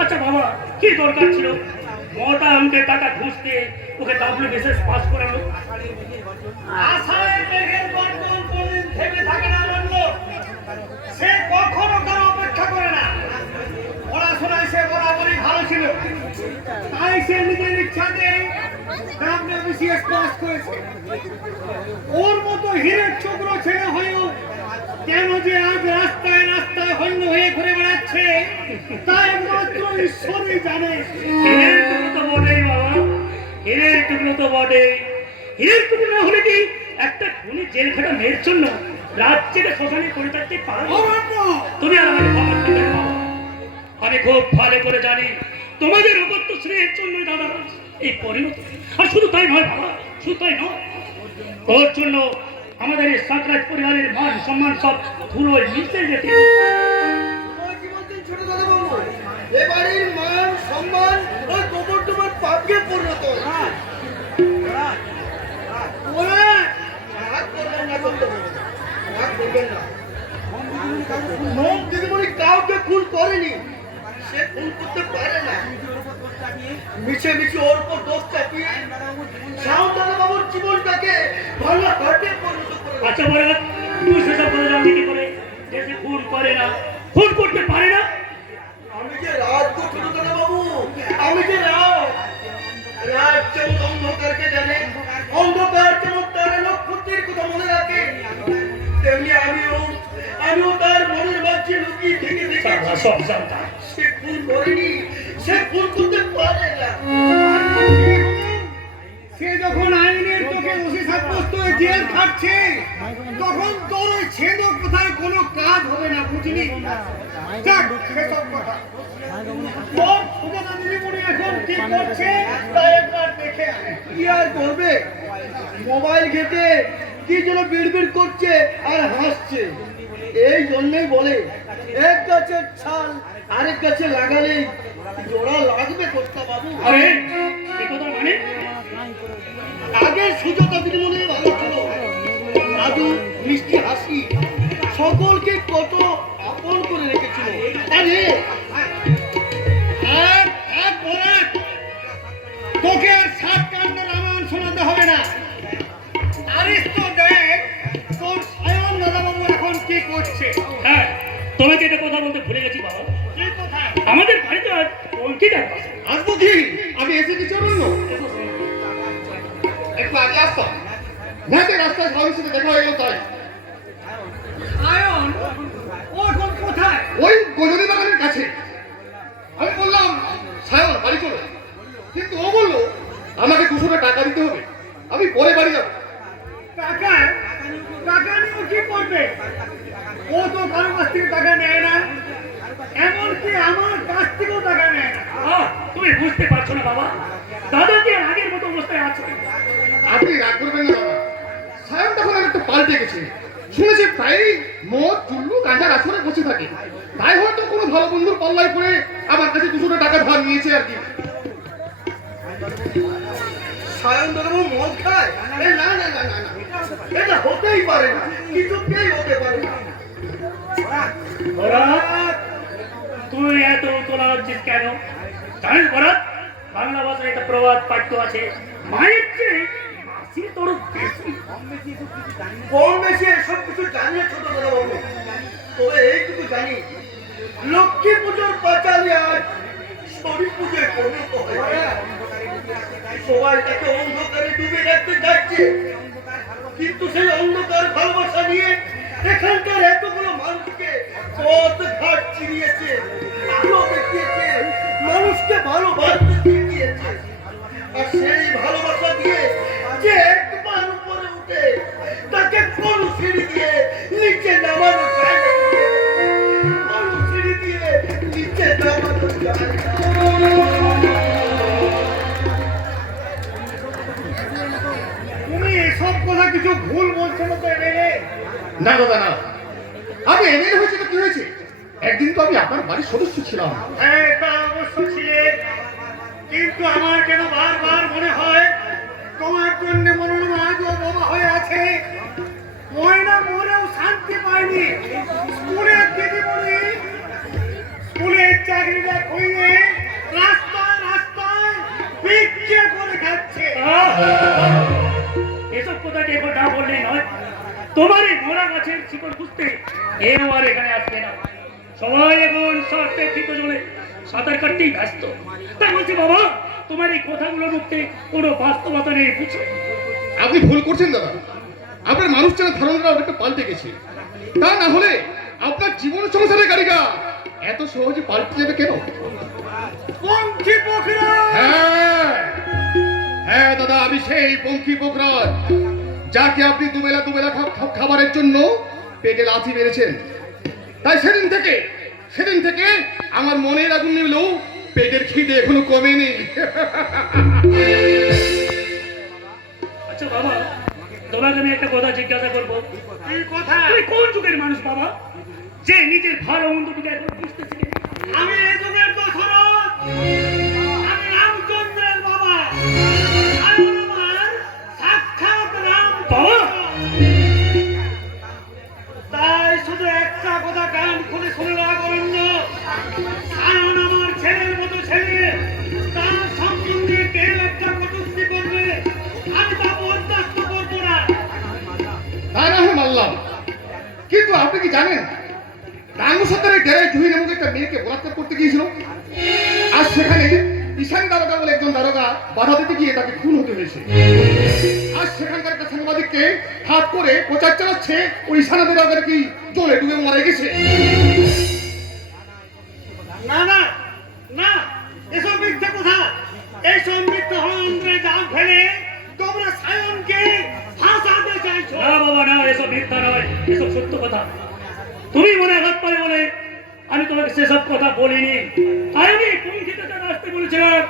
আচ্ছা বাবা, কি দরকার ছিল? মোটা অঙ্কের টাকা ঘুষ ওকে ডাব্লিউ বিশেষ পাস রইল সে কখনো কারও অপেক্ষা করে না। পড়াশোনায় সে বরাবরই ভালো ছিল। তাই সে নিজের ইচ্ছাতে ডাব্লিউবিসিএস পাস করেছে। ওর মতো হিরের চক্র ছেলে হয়েও কেন যে আজ রাস্তায় রাস্তায় হন্য হয়ে ঘুরে বেড়াচ্ছে তা একমাত্র ঈশ্বরই জানে। হিরের টুকরো তো বটেই বাবা হিরের টুকরো তো বটে হিরের টুকরো না হলে কি একটা খুনি জেল খাটা মেয়ের জন্য রাত জেগে শ্মশানে পড়ে থাকতে পারো! তুমি আর আমাকে ক্ষমা করতে আমি খুব ভালো করে জানি তোমাদের অগত্য শ্রেয়ের জন্য দাদা এই পরিণতি। আর শুধু তাই নয় বাবা শুধু তাই নয় ওর জন্য আমাদের এই সাকরাজ পরিবারের মান সম্মান সব ধুলোয় মিশে যেতে তোমার কি বলছেন ছোট দাদা বাবু এ বাড়ির মান সম্মান ওই গোবর টোবর পাপকে পরিণত ওরা রাগ করবেন না করতে রাগ করবেন না। দিদিমণি কাউকে খুন করেনি। সে খুন করতে পারে না। মিছে মিছে ওর উপর দোষ চাপিয়ে দাদা বাবুর জীবনটাকে ভালো ঘাটে পরিণত করে আচ্ছা বলে তুই সেসব করে জানলি কি করে? যে সে খুন করে না খুন করতে পারে না? আমি যে রাজ গো ছোট দাদা বাবু আমি যে রাজ রাজ যেমন অন্ধকারকে জানে অন্ধকার যেমন তার নক্ষত্রের কথা মনে রাখে তেমনি আমিও আমিও তার মনের মাঝে লুকিয়ে থেকে দেখেছি। সব জানতাম সে খুন করেনি সে খুন সাব্যস্ত হয়ে জেল খাটছে তখন তোর ওই ছেদ কোথায় কোনো কাজ হবে না বুঝলি? যাক, সেসব কথা। তোর সুজাতা দিদিমণি এখন কি করছে তা একবার দেখে কি আর করবে? মোবাইল ঘেটে কি যেন বিড়বিড় করছে আর হাসছে। এই জন্যই বলে এক গাছের ছাল আরেক গাছে লাগালে জোড়া লাগবে কোথা বাবু। আরে কথা মানে? আগে সুজাতা দিদিমণি ভালো ছিল। দাদু মিষ্টি হাসি সকলকে কত আপন করে রেখেছিল। আরে এক ভরাট তোকে আর সাত কাণ্ড রামায়ণ শোনাতে হবে না। আরিস তো দেখ তোর স্বয়ং দাদাবাবু এখন কি করছে। হ্যাঁ তোমাকে এটা কথা বলতে ভুলে গেছি বাবা। আমাদের বাড়িতে পাশে আসব কি? আমি এসে কিছু অন্য একটু আগে আসতাম ঘাটে রাস্তায় সবার সাথে দেখা হয়ে গেল তাই আয়ন ও এখন কোথায় ওই গজনী বাগানের কাছে আমি বললাম সায়ন বাড়ি চলো কিন্তু ও বলল আমাকে দুশো টাকা দিতে হবে আমি পরে বাড়ি যাব টাকা টাকা নিয়ে ও কি করবে ও তো কারও কাছ থেকে টাকা নেয় না এমনকি আমার কাছ থেকেও টাকা নেয় না আহ, তুমি বুঝতে পারছ না বাবা দাদা কি আর আগের মতো অবস্থায় আছে আপনি রাগ করবেন না দাদা সায়ন তখন আর একটু পাল্টে গেছে শুনেছি প্রায়ই মদ চুল্লু গাঁজার আসরে বসে থাকে তাই হয়তো কোনো ভালো বন্ধুর পাল্লায় পড়ে আমার কাছে দুশো টাকা ধার নিয়েছে আর কি সায়ন দাদাবু মদ খায়? না না না না এটা হতেই পারে না। কিছুতেই হতে পারে না? তুই এত তোলা হচ্ছিস কেন? জানিস ভরত বাংলা ভাষায় একটা প্রবাদ পাঠ্য আছে। মায়ের চেয়ে মাসি তোর বেশি কম বেশি এসব কিছু জানি ছোট দাদা বাবু। তবে এইটুকু জানি লক্ষ্মী পুজোর পাঁচালি আজ সরী পুজোয় পরিণত হয়েছে সবাই তাকে অন্ধকারে ডুবে রাখতে চাইছে কিন্তু সেই অন্ধকার ভালোবাসা নিয়ে এখানকার এতগুলো মানুষকে পথ ঘাট চিনিয়েছে আলো দেখিয়েছে মানুষকে ভালোবাসতে শিখিয়েছে। আর সেই ভালোবাসা দিয়ে যে কিছু ভুল বলছো না তো এনে? না দাদা। না আমি এমএলএ হয়েছে তো কি হয়েছে? একদিন তো আমি আপনার বাড়ির সদস্য ছিলাম। হ্যাঁ তা অবশ্য ছিলে। কিন্তু আমার কেন বারবার মনে হয় তোমার জন্য মনোরমা আজও বোমা হয়ে আছে। ময়না মরেও শান্তি পায়নি। স্কুলের দিদিমণি স্কুলের চাকরি চাকরিটা খুইয়ে রাস্তায় রাস্তায় ভিক্ষে করে খাচ্ছে। আহ! এসব কথা না বললেই নয়। তোমার এই মরা গাছের শিকড় খুঁজতে এও আর এখানে আসবে না। সবাই এখন ফিতে জলে সাঁতার কাটতেই ব্যস্ত। তাই বলছি বাবা তোমার এই কথাগুলোর মধ্যে কোনো বাস্তবতা নেই বুঝছ? আপনি ভুল করছেন দাদা। আপনার মানুষ চেনার ধারণাটা অনেকটা পাল্টে গেছে। তা না হলে আপনার জীবন সংসারের গাড়িটা এত সহজে পাল্টে যাবে কেন? হ্যাঁ। হ্যাঁ দাদা আমি সেই পঙ্খী পোখরাজ যাকে আপনি দুবেলা দুবেলা খাবারের জন্য পেটে লাথি মেরেছেন। তাই সেদিন থেকে সেদিন থেকে আমার মনের আগুন নিলেও পেটের খিদে এখনও কমেনি। আচ্ছা বাবা তোমাকে আমি একটা কথা জিজ্ঞাসা করব। এই কথা? তুমি কোন যুগের মানুষ বাবা? যে নিজের ভালো মন্দটুকু এখন বুঝতেছি আমি এই যুগের দশরথ আপনি কি জানেন? রাঙ্গু সত্তরের ডেরায় জুহি নামক একটা মেয়েকে বলাৎকার করতে গিয়েছিল। আর সেখানে ঈশানী দারোগা বলে একজন দারোগা বাধা দিতে গিয়ে তাকে খুন হতে হয়েছে। আর সেখানকার একটা সাংবাদিককে হাত করে প্রচার চালাচ্ছে ওই ঈশানা দারোগা কি, জলে ডুবে মারা গেছে। না না না, এসব মিথ্যা কথা। এইসব মিথ্যা হন্দ্রে জাল ফেলে না, বাবা, না, এসব মিথ্যা নয়, এসব সত্য কথা। তুমি মনে হাত পায়ে বলে, আমি তোমাকে সেসব কথা বলিনি। তাই আমি তার আসতে বলেছিলাম,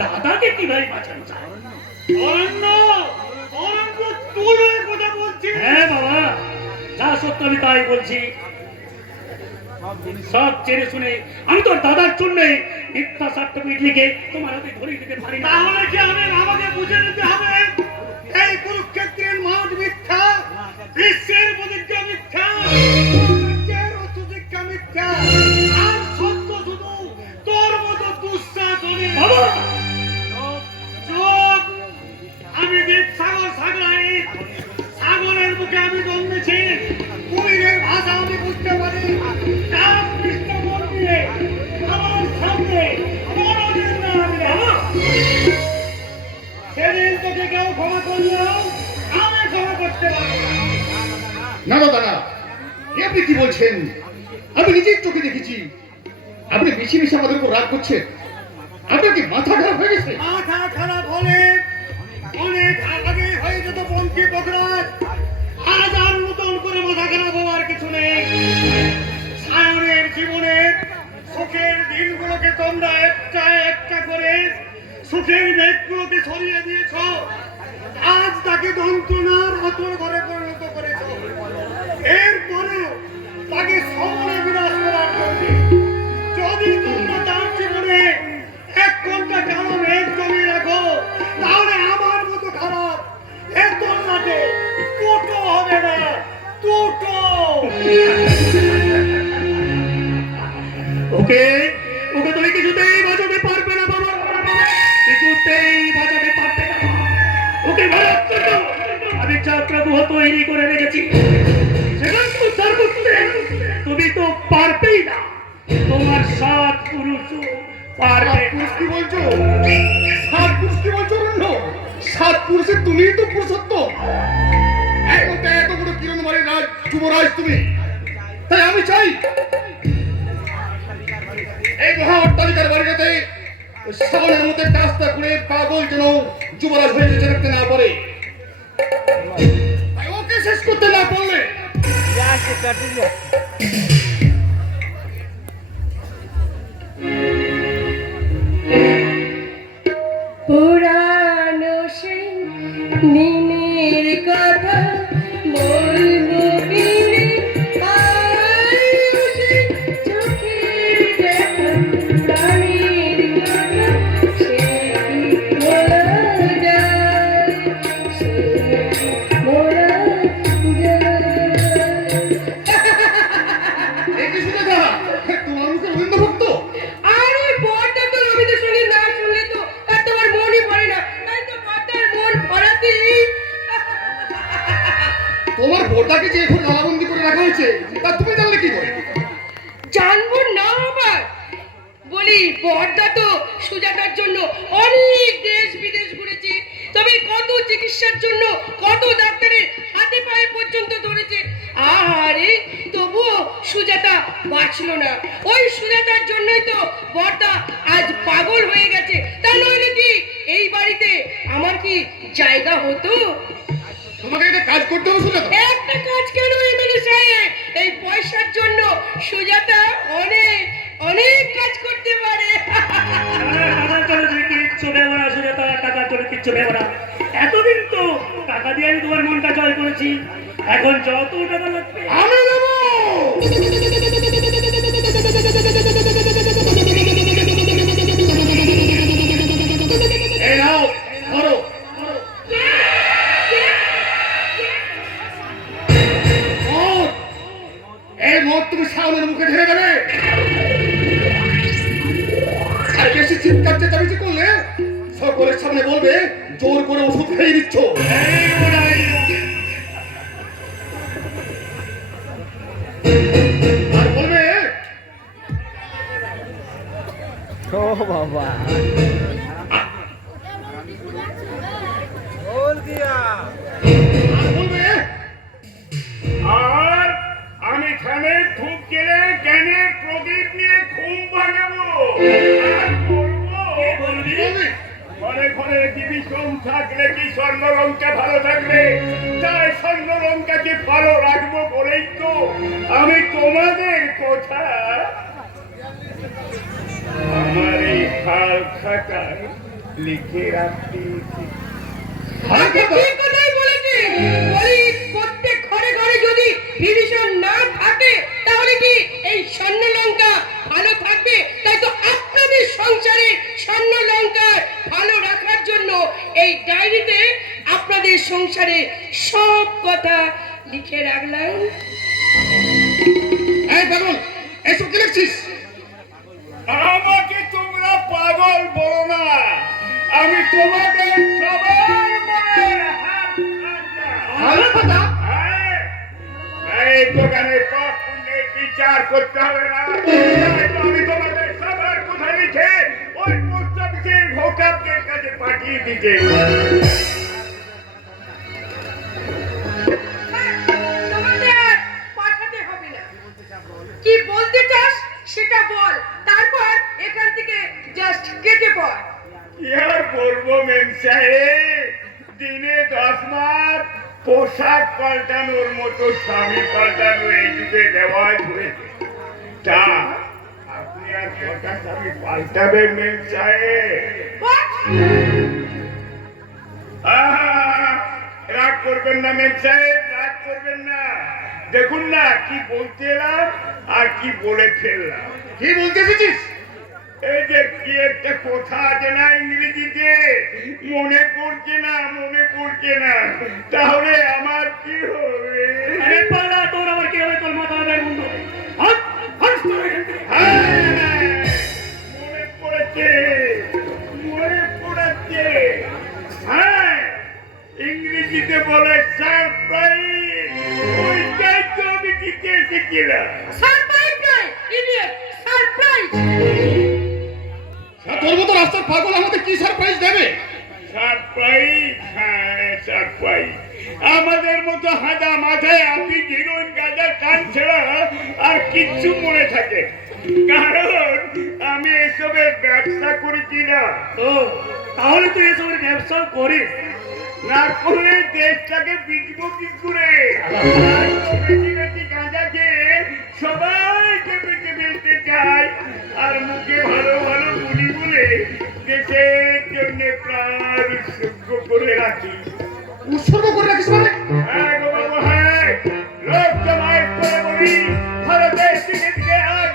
দাদাকে বাঁচানো অরণ্য অরণ্য তুই কথা বলছিস হ্যাঁ বাবা, যা সত্য আমি তাই বলছি। সব শুনে আমি তোর দাদার জন্য মিথ্যা সার্টিফিকেট লিখে তোমার হাতে ধরিয়ে দিতে পারি তাহলে কি আমি আমাকে বুঝে নিতে হবে? এই কুরুক্ষেত্রের মাঠ মিথ্যা বিশ্বের প্রতিজ্ঞা মিথ্যা। সূর্যের অতিজ্ঞা মিথ্যা। আর সত্য শুধু তোর মতো চুপ! আমি দ্বীপ সাগর সাগরাই সাগরের মুখে আমি জন্মেছি না দাদা আপনি কি বলছেন? আমি নিজের চোখে দেখেছি। আপনি বেশি বেশি আমাদের উপর রাগ করছেন। আপনার কি মাথা খারাপ হয়ে গেছে? মাথা খারাপ হলে অনেক হয়ে যেত বকরাজ। আজ আর নতুন করে মাথা খারাপ হওয়ার কিছু নেই। সায়নের জীবনের সুখের দিনগুলোকে তোমরা একটা একটা করে সুখের মেঘগুলোকে সরিয়ে দিয়েছ। আজ তাকে যন্ত্রণার হাতর ঘরে পরিণত করেছ। তাকে সমরে করার যদি তোমরা তার জীবনে এক ঘণ্টা রাখো, তাহলে আমার মতো খারাপ এর তোমরাতে দুটো হবে না দুটো আমি চক্রগুহ তৈরি করে রেখেছি। তুমি তো পারবেই না। তোমার সাত পুরুষ পারবে কি বলছো? সাত পুরুষ কি বলছো সাত পুরুষে তুমি তো তোমার ভোটাকে যে এখন নালাবন্দি করে রাখা হয়েছে তা তুমি জানলে কি করে? জানব না আবার। বলি বর্দা তো সুজাতার জন্য অনেক দেশ বিদেশ ঘুরেছে। তবে কত চিকিৎসার জন্য কত ডাক্তারের হাতে পায়ে পর্যন্ত ধরেছে। আহারে তবুও সুজাতা বাঁচলো না। ওই সুজাতার জন্যই তো বর্দা আজ পাগল হয়ে গেছে। তা নইলে কি এই বাড়িতে আমার কি জায়গা হতো? তোমাকে এটা কাজ করতে হবে শুনে তো একটা কাজ কেন এমএলএ সাহেব? এই পয়সার জন্য সুজাতা অনেক অনেক কাজ করতে পারে। টাকার জন্য কিচ্ছু ভেবো না সুজাতা টাকার জন্য কিচ্ছু টাকা দিয়ে আমি তোমার মনটা জয় করেছি। এখন যত টাকা লাগবে। আমি দেবো! এই নাও মদ। তুমি শাওনের মুখে ঢেলে দেবে। আর বেশি চিৎকার চেঁচামেচি করলে সকলের সামনে বলবে জোর করে ওষুধ খেয়ে দিচ্ছ স্বর্ণ ভালো রাখব বলেই তো আমি তোমাদের কথা। আমার এই হাল খাতায় লিখে রাখতে না থাকে, তাহলে কি এই স্বর্ণ লঙ্কা ভালো থাকবে? তাই তো আপনাদের সংসারে স্বর্ণ লঙ্কা ভালো রাখার জন্য এই ডায়েরিতে আপনাদের সংসারে সব কথা লিখে রাখলাম। এই পাগল এসব কি লিখছিস আমাকে তোমরা পাগল বলো না। আমি তোমাদের সবার মনের হাত ভালো কথা। হ্যাঁ, এই দোকানে পছন্দের বিচার করতে হবে না। আমি তোমাদের সবার কথা লিখে ওই পোস্ট অফিসের ভোটারদের কাছে পাঠিয়ে দিতে। কি আর বলব মেম সাহেব? দিনে দশ মাস পোশাক পাল্টানোর মতো স্বামী পাল্টানো এই যুগে হয়েছে। তা আপনি আর কটা স্বামী পাল্টাবেন মেম সাহেব? রাগ করবেন না মেম সাহেব রাগ করবেন না। দেখুন না কি বলতে এলাম আর কি বলে ফেললাম। কি বলতে এসেছিস? এই যে কি একটা কথা আছে না ইংরেজিতে? মনে পড়ছে না মনে পড়ছে না। তাহলে আমার কি হবে? আরে পাগলা তোর আবার কি হবে? তোর মাথা হবে বন্ধু। হ্যাঁ, মনে পড়েছে মনে পড়েছে। হ্যাঁ ইংরেজিতে বলে সারপ্রাইজ ওইটাই তো আমি দিতে এসেছিলাম। ব্যবসা করেছি না। ও তাহলে তুই এসবের ব্যবসা করিস। না করলে দেশটাকে বিকবো কি করে? আর তো বেশি বেশি গাঁজা সবাইকে বেঁচে ফেলতে চাই আর মুখে ভালো ভালো গুলি বলে দেশের জন্য প্রাণ উৎসর্গ করে রাখি। উৎসর্গ করে রাখিস মানে? হ্যাঁ গো বাবা, হ্যাঁ। লোক জমায়েত করে বলি, ভারতের দিকে দিকে আর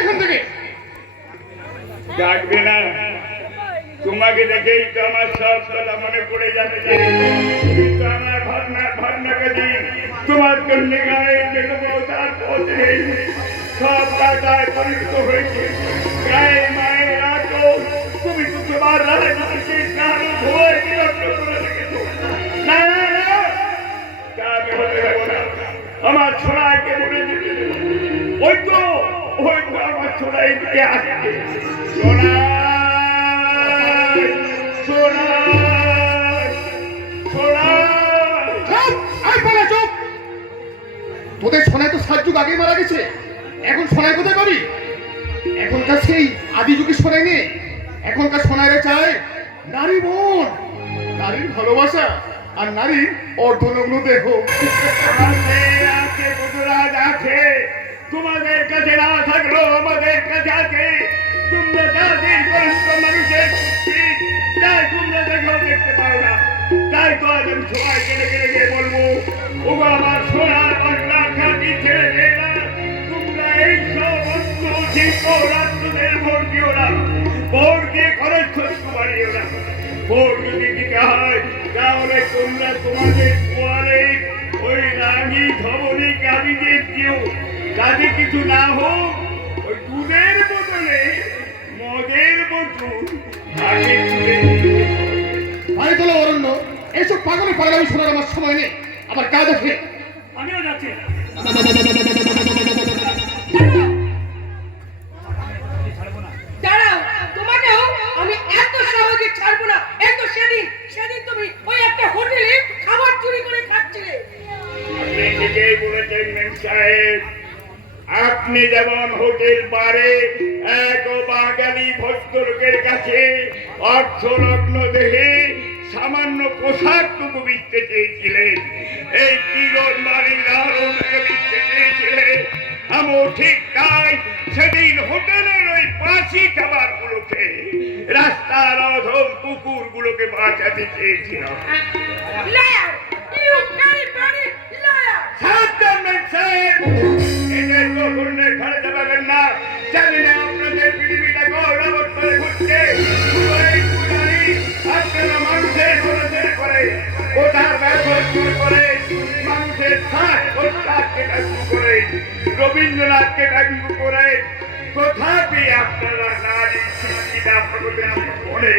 এখান থেকে। ডাকবে না। তোমাকে দেখেই তো আমার সব কথা মনে পড়ে যাচ্ছে। কিন্তু আমার ভাবনা ভাবনা কাজে তোমার জন্য গায়ে দেখব তার পথ সব কাটায় পরিণত হয়েছে। গায়ে, মায়ের রাখো তুমি তো তোমার রাজনীতি কারও ভয় বিরক্ত করে রেখেছো। না আমার ছোড়াকে মনে আসছে চুপ তোদের সোনায় তো সাত যুগ আগেই মারা গেছে। এখন সোনায় কোথায় পাবি? এখনকার সেই আদি যুগের সোনায় নেই। এখনকার সোনায়রা চায় নারী বোন নারীর ভালোবাসা আর নারীর অর্ধনগ্ন দেহ। আছে। তোমাদের কাছে না থাকলেও আমাদের কাছে আছে তোমরা জাতির কষ্ট মানুষের শক্তি তাই তোমরা দেখেও দেখতে পাও না। তাই তো আজ আমি সবাইকে ডেকে ডেকে বলব ও আমার সোনার বাংলা খাটি ছেড়ে দে না? তোমরা এই সব অন্য শিল্প রাষ্ট্রদের ভোট দিও না। ভোট দিয়ে খরচ খরচ বাড়িও না। ভোট যদি দিতে হয়, তাহলে তোমরা তোমাদের পোয়ালে ওই রানী ধবনী কাবিদের দিও যাতে কিছু না হোক ওই দুধের বদলে মদের বোতল আগে তুলে দিও। বাড়ি তোলো অরণ্য। এইসব পাগলে পাগলামি শোনার আমার সময় নেই। আবার কাজ আছে আমিও যাচ্ছি। দাঁড়াও তোমাকেও আমি এত সহজে ছাড়বো না। এত সেদিন সেদিন তুমি ওই একটা হোটেলে খাবার চুরি করে খাচ্ছিলে। আপনি ঠিকই বলেছেন মেম সাহেব। আপনি যেমন হোটেল বারে এক বাঙালি ভদ্রলোকের কাছে অর্থরত্ন দেখে সামান্য পোশাকটুকু বিকতে চেয়েছিলেন, এই কিরণ বাড়ির আলোটাকে বিকতে চেয়েছিলেন। আমিও ঠিক তাই, সেদিন হোটেলের ওই বাসি খাবারগুলোকে, রাস্তার অধম কুকুরগুলোকে বাঁচাতে চেয়েছিলাম। ব্যঙ্গ করে রবীন্দ্রনাথকে ব্যঙ্গ করে। তথাপি আপনারা নারী শিক্ষিতা আপনাদের মনে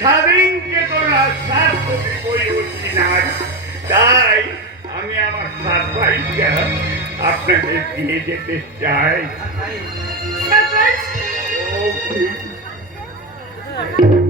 স্বাধীন চেতনা স্বার্থ বই হচ্ছি না। তাই আমি আমার সারপ্রাইজটা আপনাকে দিয়ে যেতে চাই। সারপ্রাইজ ও